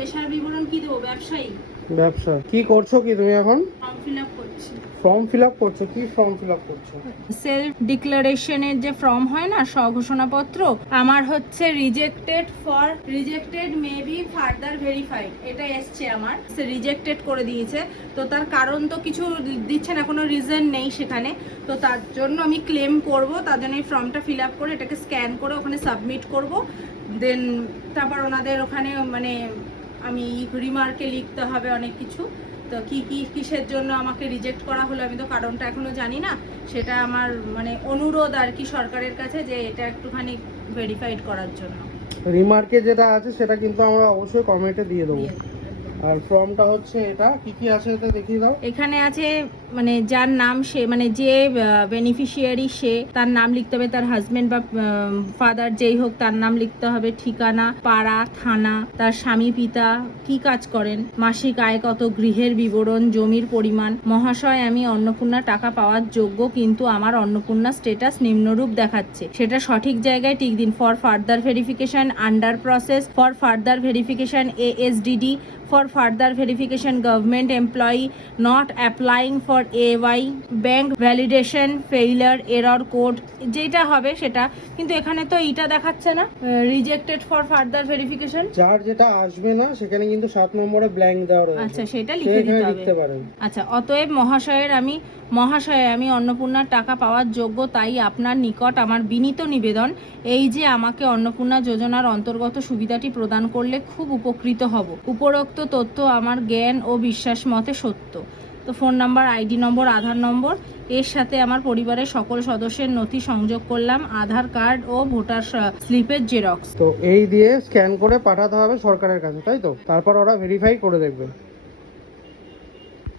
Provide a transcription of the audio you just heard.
পেশার বিবরণ কি দেবো? ব্যবসায়ী। ব্যবসা। কি করছো কি তুমি এখন? ফর্ম ফিল আপ করছি। ফর্ম ফিল আপ করছো? কি ফর্ম ফিল আপ করছো? সেলফ ডিক্লারেশনের যে ফর্ম হয় না, স্বঘোষণাপত্র, আমার হচ্ছে rejected may be further verified, এটা এসছে আমার। রিজেক্টেড করে দিয়েছে, তো তার কারণ তো কিছু দিচ্ছে না, কোনো রিজন নেই সেখানে। তো তার জন্য আমি ক্লেম করব, তার জন্য এই ফর্মটা ফিল আপ করে এটাকে স্ক্যান করে ওখানে সাবমিট করব। দেন তারপর ওনাদের ওখানে মানে আমি রিমার্কে লিখতে হবে অনেক কিছু। তো কিসের জন্য আমাকে রিজেক্ট করা হলো আমি তো কারণটা এখনো জানি না। সেটা আমার মানে অনুরোধ আর কি সরকারের কাছে, যে এটা একটুখানি ভেরিফাইড করার জন্য। রিমার্কে যেটা আছে সেটা কিন্তু আমরা অবশ্যই কমেন্টে দিয়ে দেবো। আর ফর্মটা হচ্ছে এটা, কি কি আছে এটা দেখিয়ে দাও। এখানে আছে মানে যার নাম, সে মানে যে বেনিফিশিয়ারি সে, তার নাম লিখতে হবে, তার হাজবেন্ড বা ফাদার যেই হোক তার নাম লিখতে হবে, ঠিকানা, পাড়া, থানা, তার স্বামী পিতা কি কাজ করেন, মাসিক আয় কত, গৃহের বিবরণ, জমির পরিমাণ। মহাশয়, আমি অন্নপূর্ণা টাকা পাওয়ার যোগ্য, কিন্তু আমার অন্নপূর্ণা স্ট্যাটাস নিম্নরূপ দেখাচ্ছে, সেটা সঠিক জায়গায় টিক দিন। For further verification under process, for further verification ASDD, for further verification government employee not applying for AY, bank validation failure, error code, যেটা হবে সেটা। কিন্তু এখানে তো এটা দেখাচ্ছে না, রিজেক্টেড ফর ফার্দার ভেরিফিকেশন। যার যেটা আসবে না সেখানে কিন্তু 7 নম্বরে ব্ল্যাঙ্ক দেওয়া রয়েছে। আচ্ছা, সেটা লিখে দিতে হবে। লিখতে পারেন। আচ্ছা, অতএব মহাশয় আমি অন্নপূর্ণার টাকা পাওয়ার যোগ্য, তাই আপনার নিকট আমার বিনীত নিবেদন, এই যে আমাকে অন্নপূর্ণা যোজনার অন্তর্গত সুবিধাটি প্রদান করলে খুব উপকৃত হব। উপরোক্ত তথ্য আমার জ্ঞান ও বিশ্বাস মতে সত্য। তো ফোন নাম্বার, আইডি নম্বর, আধার নম্বর, এর সাথে আমার পরিবারের সকল সদস্যের নথি সংযোগ করলাম, আধার কার্ড ও ভোটার স্লিপের জেরক্স। তো এই দিয়ে স্ক্যান করে পাঠাতে হবে সরকারের কাছে, তাই তো? তারপর ওরা ভেরিফাই করে দেখবে।